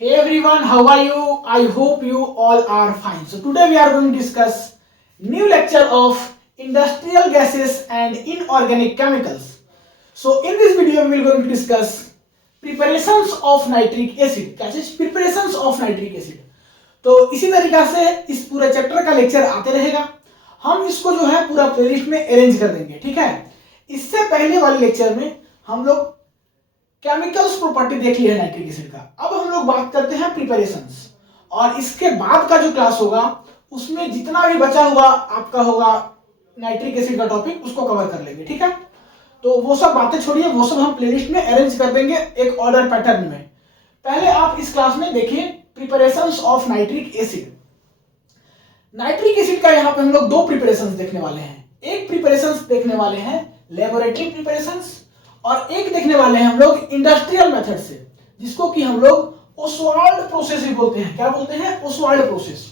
Hey everyone, how are you? I hope you all are fine. So today we are going to discuss new lecture of industrial gases and inorganic chemicals. So in this video we will going to discuss preparations of nitric acid. क्या चीज? Preparations of nitric acid. तो इसी तरीका से इस पूरे chapter का lecture आते रहेगा. हम इसको जो है पूरा प्लेलिस्ट में अरेंज कर देंगे, ठीक है. इससे पहले वाले लेक्चर में हम लोग केमिकल्स प्रॉपर्टी देख लिया है नाइट्रिक एसिड का. अब हम लोग बात करते हैं प्रिपरेशंस, और इसके बाद का जो क्लास होगा उसमें जितना भी बचा हुआ आपका होगा नाइट्रिक एसिड का टॉपिक उसको कवर कर लेंगे, ठीक है. तो वो सब बातें छोड़िए, वो सब हम प्लेलिस्ट में अरेंज कर देंगे एक ऑर्डर पैटर्न में. पहले आप इस क्लास में देखिए preparations of nitric acid. Nitric acid का यहाँ पे हम लोग दो प्रिपरेशंस देखने वाले हैं. एक प्रिपरेशंस देखने वाले हैं लेबोरेटरी प्रिपरेशंस, और एक देखने वाले हैं हम लोग इंडस्ट्रियल मेथड से, जिसको कि हम लोग ओसवाल्ड प्रोसेस भी बोलते हैं. क्या बोलते हैं? Oswald process.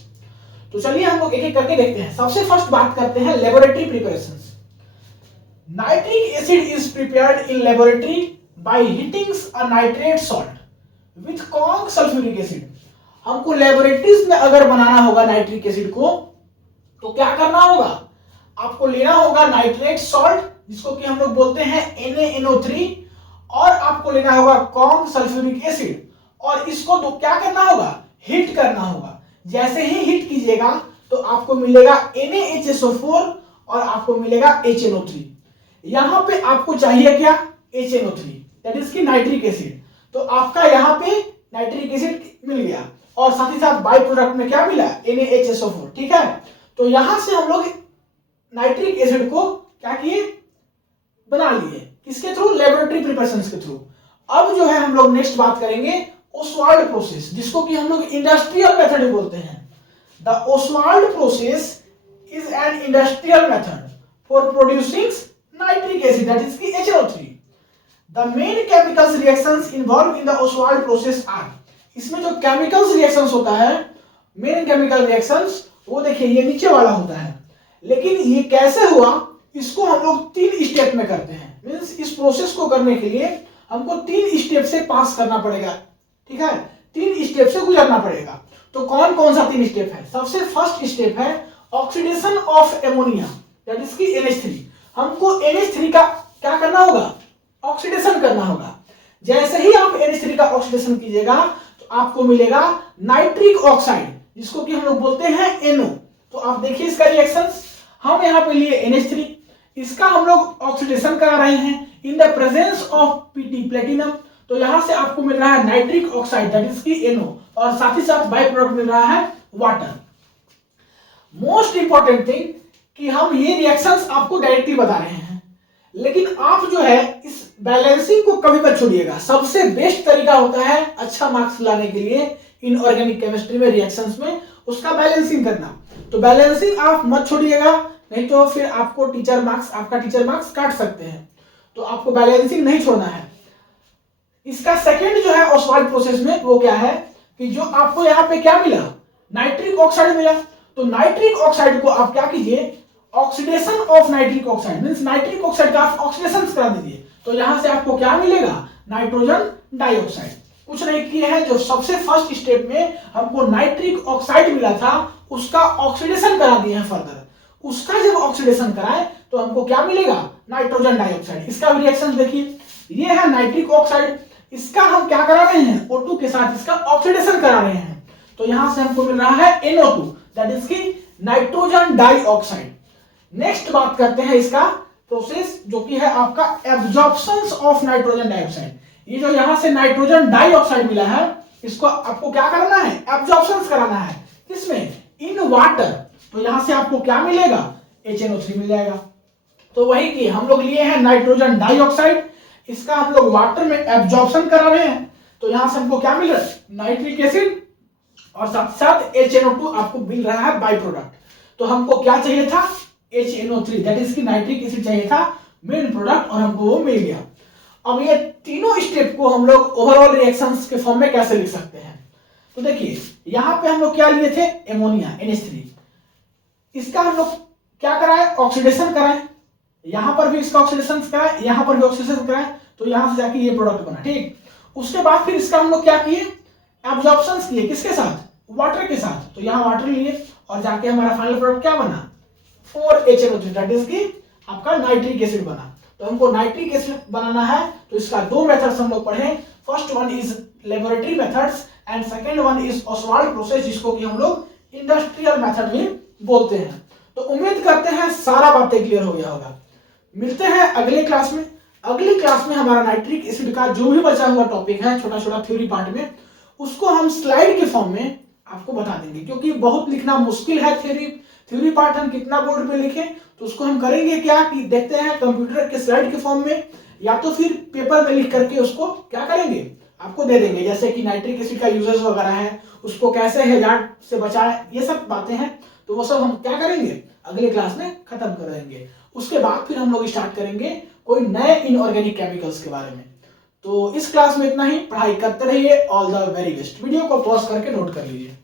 तो चलिए हम लोग एक एक करके देखते हैं. सबसे फर्स्ट बात करते हैं laboratory preparations. Nitric acid is prepared in laboratory by heating a nitrate salt with conc sulphuric acid. हमको लेबोरेटरीज में अगर बनाना होगा नाइट्रिक एसिड को, तो क्या करना होगा? आपको लेना होगा नाइट्रेट सॉल्ट, जिसको कि हम लोग बोलते हैं NaNO3, और आपको लेना होगा कॉन्क सल्फ्यूरिक एसिड, और इसको तो क्या करना होगा? हीट करना होगा. जैसे ही हीट कीजिएगा तो आपको मिलेगा NaHSO4 और आपको मिलेगा HNO3. यहां पे आपको चाहिए क्या? HNO3, दैट इज की नाइट्रिक एसिड. तो आपका यहां पे नाइट्रिक एसिड मिल गया, और साथ ही साथ बाई प्रोडक्ट में क्या मिला? NaHSO4, ठीक है. तो यहां से हम लोग नाइट्रिक एसिड को क्या किए? बना लिए. किसके थ्रू? लेबोरेटरी प्रिपरेशंस के थ्रू. अब जो है हम लोग नेक्स्ट बात करेंगे ओसवाल्ड प्रोसेस, जिसको कि हम लोग इंडस्ट्रियल मेथड भी बोलते हैं. The Ostwald process is an industrial method for producing nitric acid, that is की HNO3. The main chemicals reactions involve in the Ostwald process are. इसमें जो केमिकल्स रिएक्शंस होता है, मेन केमिकल रिएक्शंस, वो देखिए ये नीचे वाला होता है. लेकिन ये कैसे हुआ, इसको हम लोग 3 स्टेप में करते हैं. मींस इस प्रोसेस को करने के लिए हमको 3 स्टेप से पास करना पड़ेगा, ठीक है. 3 स्टेप से गुजरना पड़ेगा. तो कौन कौन सा 3 स्टेप है? सबसे फर्स्ट स्टेप है oxidation of ammonia, that is की NH3. हमको NH3 का क्या करना होगा? ऑक्सीडेशन करना होगा. जैसे ही आप NH3 का ऑक्सीडेशन कीजिएगा तो आपको मिलेगा नाइट्रिक ऑक्साइड, जिसको कि हम लोग बोलते हैं NO. तो आप देखिए इसका रिएक्शंस. हम यहाँ पे लिए NH3, इसका हम लोग ऑक्सीडेशन करा रहे हैं in the presence of Pt platinum. तो यहां से आपको मिल रहा है नाइट्रिक ऑक्साइड, दैट इज की NO, और साथ ही साथ बाई प्रोडक्ट मिल रहा है वाटर. मोस्ट इंपॉर्टेंट थिंग कि हम ये रिएक्शंस आपको डायरेक्टली बता रहे हैं, लेकिन आप जो है इस बैलेंसिंग को कभी मत छोड़िएगा. सबसे बेस्ट तरीका होता है अच्छा मार्क्स लाने के लिए इनऑर्गेनिक केमिस्ट्री में रिएक्शंस में, उसका बैलेंसिंग करना. तो बैलेंसिंग आप मत छोड़िएगा, नहीं तो फिर आपका टीचर मार्क्स काट सकते हैं. तो आपको बैलेंसिंग नहीं छोड़ना है. इसका सेकंड जो है ओसवाल्ड प्रोसेस में, वो क्या है कि जो आपको यहाँ पे क्या मिला? नाइट्रिक ऑक्साइड मिला. तो नाइट्रिक ऑक्साइड को आप क्या कीजिए? Oxidation of nitric oxide, means nitric oxide का आप ऑक्सीडेशन करा दीजिए. तो यहां से आपको क्या मिलेगा? Nitrogen dioxide. कुछ नहीं किए हैं, जो सबसे फर्स्ट स्टेप में हमको नाइट्रिक ऑक्साइड मिला था उसका ऑक्सीडेशन करा दिए हैं फर्दर. उसका जब ऑक्सीडेशन कराए तो हमको क्या मिलेगा? Nitrogen dioxide. इसका भी रिएक्शन देखिए, ये है नाइट्रिक ऑक्साइड, इसका हम क्या करा रहे हैं? O2 के साथ इसका ऑक्सीडेशन करा रहे हैं. तो यहां से हमको मिल रहा है NO2, दैट इज की नाइट्रोजन डाइऑक्साइड. नेक्स्ट बात करते हैं इसका प्रोसेस, जो कि है आपका एब्जॉर्प्शन ऑफ नाइट्रोजन डाइऑक्साइड. ये जो यहां से नाइट्रोजन डाइऑक्साइड मिला है, इसको आपको क्या करना है? एब्जॉर्प्शन कराना है. किसमें? In water. तो यहां से आपको क्या मिलेगा? HNO3 मिल जाएगा. तो वही कि हम लोग लिए हैं नाइट्रोजन डाइऑक्साइड, इसका हम लोग वाटर में एब्जॉर्प्शन करा रहे हैं. तो यहां से हमको क्या मिल रहा है? नाइट्रिक एसिड, और साथ साथ HNO2 आपको मिल रहा है बाई प्रोडक्ट. तो हमको क्या चाहिए था? HNO3, दैट इज की नाइट्रिक एसिड चाहिए था मेन प्रोडक्ट, और हमको वो मिल गया. अब ये तीनों स्टेप को हम लोग ओवरऑल रिएक्शंस के फॉर्म में कैसे लिख सकते हैं? तो देखिए यहां पे हम लोग क्या लिए थे? Ammonia NH3. इसका हम लोग क्या कराए? ऑक्सीडेशन कराए. यहां पर भी इसका ऑक्सीडेशन कराए, यहां पर भी ऑक्सीडेशन कराए. तो यहां से जाके ये प्रोडक्ट बना, ठीक. उसके बाद फिर इसका हम लोग क्या किए? एब्जॉर्प्शन किए किसके साथ, वाटर के साथ, तो यहाँ वाटर लिए और जाके हमारा फाइनल प्रोडक्ट क्या बना, 4HNO3 दैट इज की आपका नाइट्रिक एसिड बना। तो हमको नाइट्रिक एसिड बनाना है तो इसका दो मेथड्स हम लोग पढ़े, first one is laboratory methods and second one is Oswald process, जिसको कि हम लोग इंडस्ट्रियल मेथड भी बोलते हैं। तो उम्मीद करते हैं सारा बातें क्लियर हो गया होगा। मिलते हैं अगले क्लास में। अगली क्लास में हमारा नाइट्रिक एसिड का जो भी बचा हुआ टॉपिक है छोटा छोटा थ्योरी पार्ट में, उसको हम स्लाइड के फॉर्म में आपको बता देंगे, क्योंकि बहुत लिखना मुश्किल है थ्योरी पार्ट हम कितना बोर्ड पे लिखें, तो उसको हम करेंगे क्या कि देखते हैं कंप्यूटर के स्लाइड के फॉर्म में या तो फिर पेपर में लिख करके उसको क्या करेंगे आपको दे देंगे, जैसे कि नाइट्रिक एसिड का यूजेस वगैरह है, उसको कैसे हैजार्ड से बचाएं, ये सब बातें हैं, तो वो सब हम क्या करेंगे अगले क्लास में खत्म कर देंगे। उसके बाद फिर हम लोग स्टार्ट करेंगे कोई नए इनऑर्गेनिक केमिकल्स के बारे में। तो इस क्लास में इतना ही, पढ़ाई करते रहिए। All the very best. Video को पॉज करके नोट कर लीजिए।